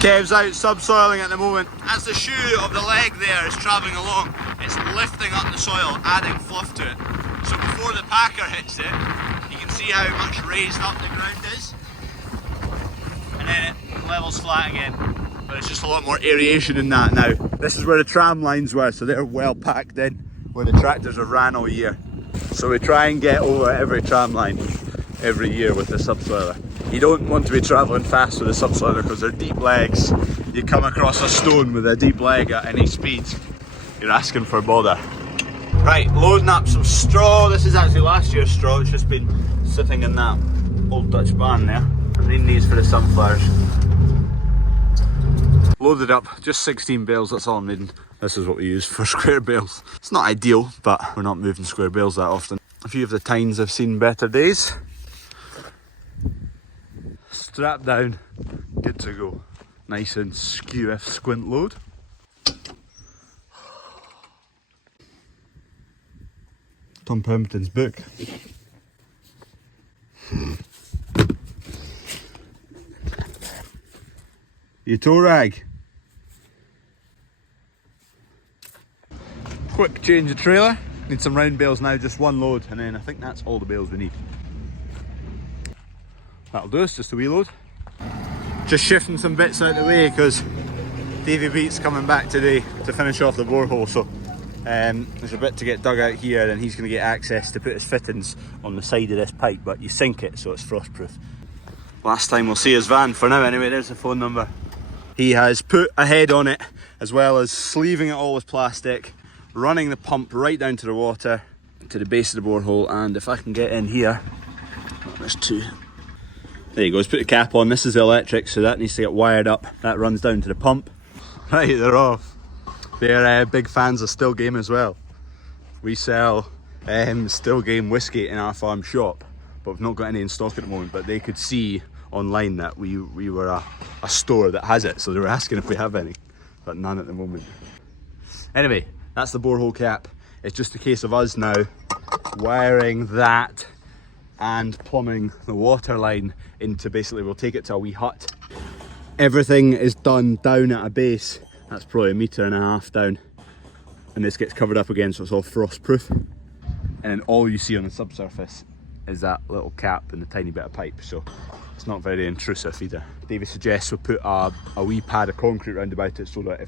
Kev's out subsoiling at the moment. As the shoe of the leg there is travelling along, it's lifting up the soil, adding fluff to it. So before the packer hits it, you can see how much raised up the ground is. And then it levels flat again. But it's just a lot more aeration in that now. This is where the tram lines were, so they're well packed in, where the tractors have ran all year. So we try and get over every tram line every year with the subsoiler. You don't want to be travelling fast with a subsoiler because they're deep legs. You come across a stone with a deep leg at any speed, you're asking for bother. Right, loading up some straw. This is actually last year's straw, it's just been sitting in that old Dutch barn there. I'm needing these for the sunflowers. Loaded up, just 16 bales, that's all I'm needing. This is what we use for square bales. It's not ideal, but we're not moving square bales that often. A few of the tines have seen better days. Strap down, good to go. Nice and skew if squint load. Tom Pemberton's book. Your tow rag. Quick change of trailer. Need some round bales now, just one load, and then I think that's all the bales we need. That'll do us, just a wee load. Just shifting some bits out of the way because Davy Beat's coming back today to finish off the borehole, so there's a bit to get dug out here and he's going to get access to put his fittings on the side of this pipe, but you sink it so it's frost proof. Last time we'll see his van. For now anyway, there's the phone number. He has put a head on it as well as sleeving it all with plastic, running the pump right down to the water, to the base of the borehole, and if I can get in here, oh, there's two. There you go, he's put the cap on. This is the electric, so that needs to get wired up. That runs down to the pump. Right, they're off. They're big fans of Still Game as well. We sell Still Game whiskey in our farm shop, but we've not got any in stock at the moment, but they could see online that we were a store that has it, so they were asking if we have any, but none at the moment. Anyway, that's the borehole cap. It's just a case of us now wiring that and plumbing the water line into, basically we'll take it to a wee hut. Everything is done down at a base. That's probably 1.5 meters down. And this gets covered up again so it's all frost proof. And then all you see on the subsurface is that little cap and the tiny bit of pipe, so it's not very intrusive either. David suggests we put a wee pad of concrete round about it so that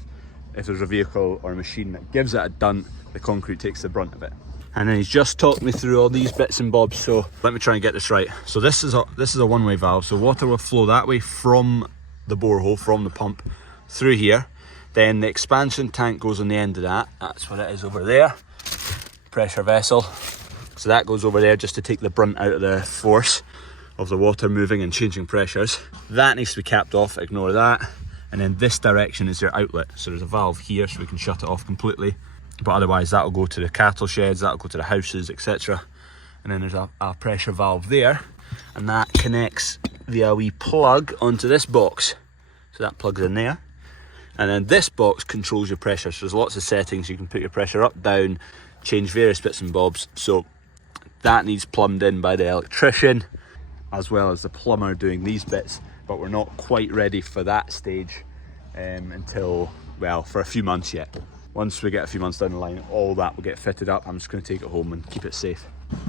if there's a vehicle or a machine that gives it a dunt, the concrete takes the brunt of it. And then he's just talked me through all these bits and bobs, so let me try and get this right. So this is a one-way valve, so water will flow that way from the borehole, from the pump, through here. Then the expansion tank goes on the end of that. That's what it is over there. Pressure vessel. So that goes over there just to take the brunt out of the force of the water moving and changing pressures. That needs to be capped off, ignore that. And then this direction is your outlet. So there's a valve here so we can shut it off completely. But otherwise that'll go to the cattle sheds, that'll go to the houses, etc. And then there's a pressure valve there, and that connects via a wee plug onto this box. So that plugs in there. And then this box controls your pressure. So there's lots of settings. You can put your pressure up, down, change various bits and bobs. So that needs plumbed in by the electrician, as well as the plumber doing these bits. But we're not quite ready for that stage until, well, for a few months yet. Once we get a few months down the line, all that will get fitted up. I'm just going to take it home and keep it safe.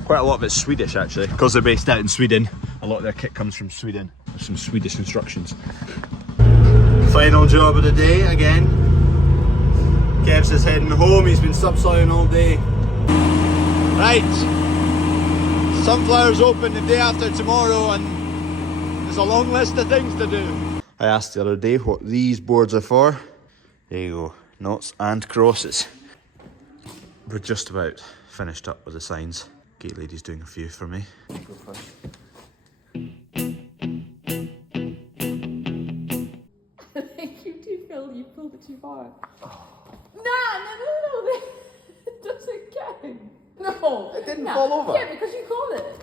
Quite a lot of it's Swedish actually, because they're based out in Sweden. A lot of their kit comes from Sweden. There's some Swedish instructions. Final job of the day again. Kev's is heading home, he's been subsoiling all day. Right, sunflowers open the day after tomorrow and there's a long list of things to do. I asked the other day what these boards are for. There you go. Knots and crosses. We're just about finished up with the signs. Gate lady's doing a few for me. Go first. I think you do feel you pulled it too far. No. It doesn't count. No. It didn't fall over. Yeah, because you called it.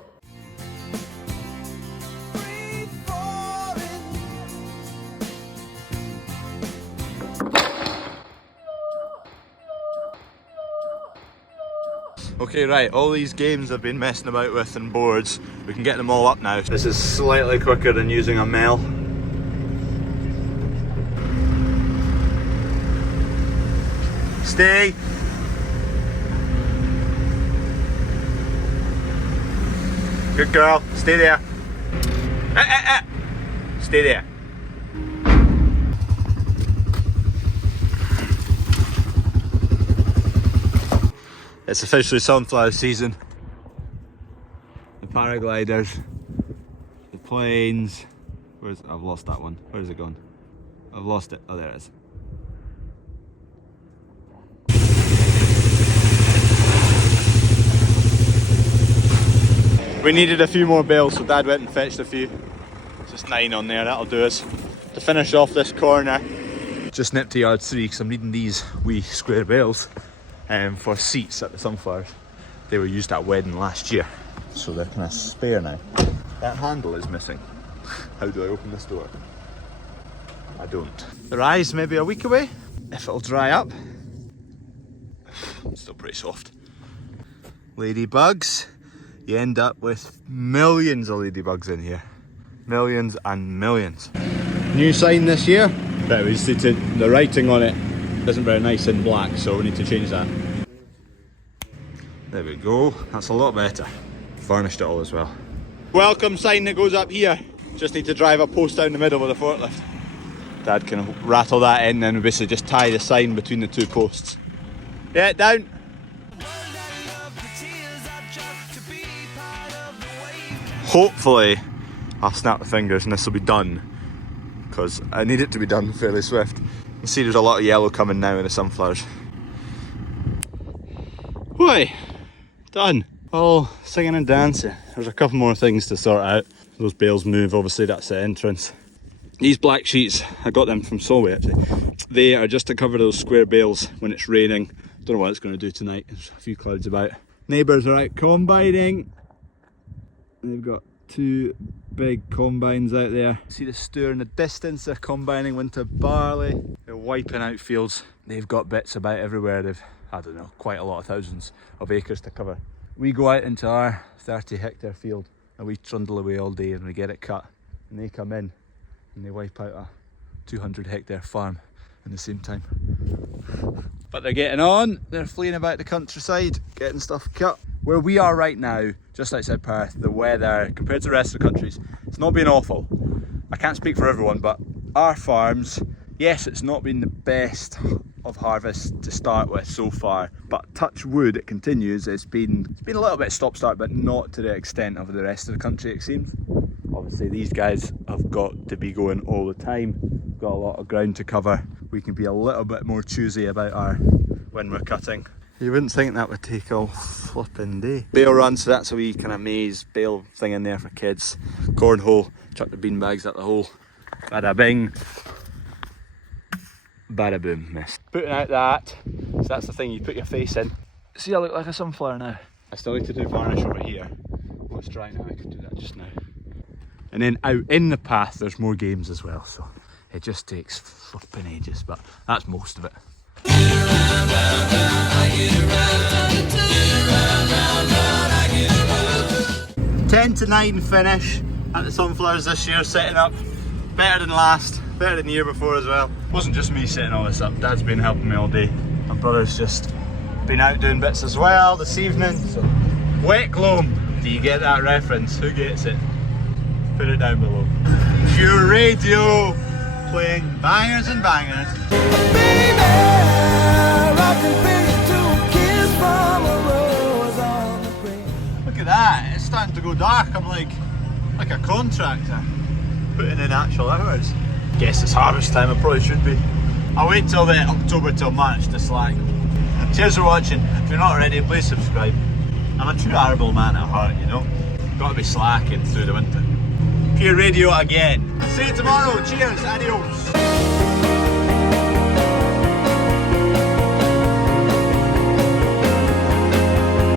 Okay, right, all these games I've been messing about with and boards, we can get them all up now. This is slightly quicker than using a mel. Stay. Good girl. Stay there. Stay there. It's officially sunflower season. The paragliders, the planes. I've lost that one. Where's it gone? I've lost it. Oh, there it is. We needed a few more bales, so Dad went and fetched a few. Just 9 on there, that'll do us. To finish off this corner, just nipped to yard 3 because I'm needing these wee square bales for seats at the sunflowers. They were used at a wedding last year, so they're kind of spare now. That handle is missing. How do I open this door? I don't. The rise maybe a week away, if it'll dry up. Still pretty soft. Ladybugs. You end up with millions of ladybugs in here. Millions and millions. New sign this year, but we just need to, the writing on it isn't very nice in black, so we need to change that. There we go, that's a lot better. Varnished it all as well. Welcome sign that goes up here. Just need to drive a post down the middle with a forklift. Dad can rattle that in and we basically just tie the sign between the 2 posts. Yeah, down. Hopefully I'll snap the fingers and this will be done, because I need it to be done fairly swift. You see there's a lot of yellow coming now in the sunflowers. Why? Done. All singing and dancing. There's a couple more things to sort out. Those bales move, obviously that's the entrance. These black sheets, I got them from Solway actually. They are just to cover those square bales when it's raining. Don't know what it's going to do tonight, there's a few clouds about. Neighbours are out combining. They've got 2 big combines out there. See the stour in the distance, they're combining winter barley. They're wiping out fields. They've got bits about everywhere. They've, I don't know, quite a lot of thousands of acres to cover. We go out into our 30-hectare field and we trundle away all day and we get it cut. And they come in and they wipe out a 200-hectare farm in the same time. But they're getting on. They're fleeing about the countryside, getting stuff cut. Where we are right now, just outside Perth, the weather, compared to the rest of the countries, it's not been awful. I can't speak for everyone, but our farms, yes, it's not been the best of harvest to start with so far, but touch wood, it continues. It's been a little bit stop-start, but not to the extent of the rest of the country, it seems. Obviously, these guys have got to be going all the time. We've got a lot of ground to cover. We can be a little bit more choosy about when we're cutting. You wouldn't think that would take all flipping day. Bale run, so that's a wee kind of maze bale thing in there for kids. Cornhole, chuck the bean bags at the hole. Bada bing. Bada boom, miss. Putting out that, so that's the thing you put your face in. See, I look like a sunflower now. I still need to do varnish over here. Oh, it's dry now, I could do that just now. And then out in the path, there's more games as well, so it just takes flipping ages, but that's most of it. 10 to 9 finish at the sunflowers this year, setting up better than last, better than the year before as well. It wasn't just me setting all this up, Dad's been helping me all day. My brother's just been out doing bits as well this evening. So, wet gloam, do you get that reference? Who gets it? Put it down below. Pure radio, playing bangers and bangers. Look at that, it's starting to go dark. I'm like a contractor putting in actual hours. Guess it's harvest time, I probably should be. I'll wait till the October till March to slack. Cheers for watching. If you're not already, please subscribe. I'm a true arable man at heart, you know. Gotta be slacking through the winter. Pure radio again. See you tomorrow. Cheers, adios.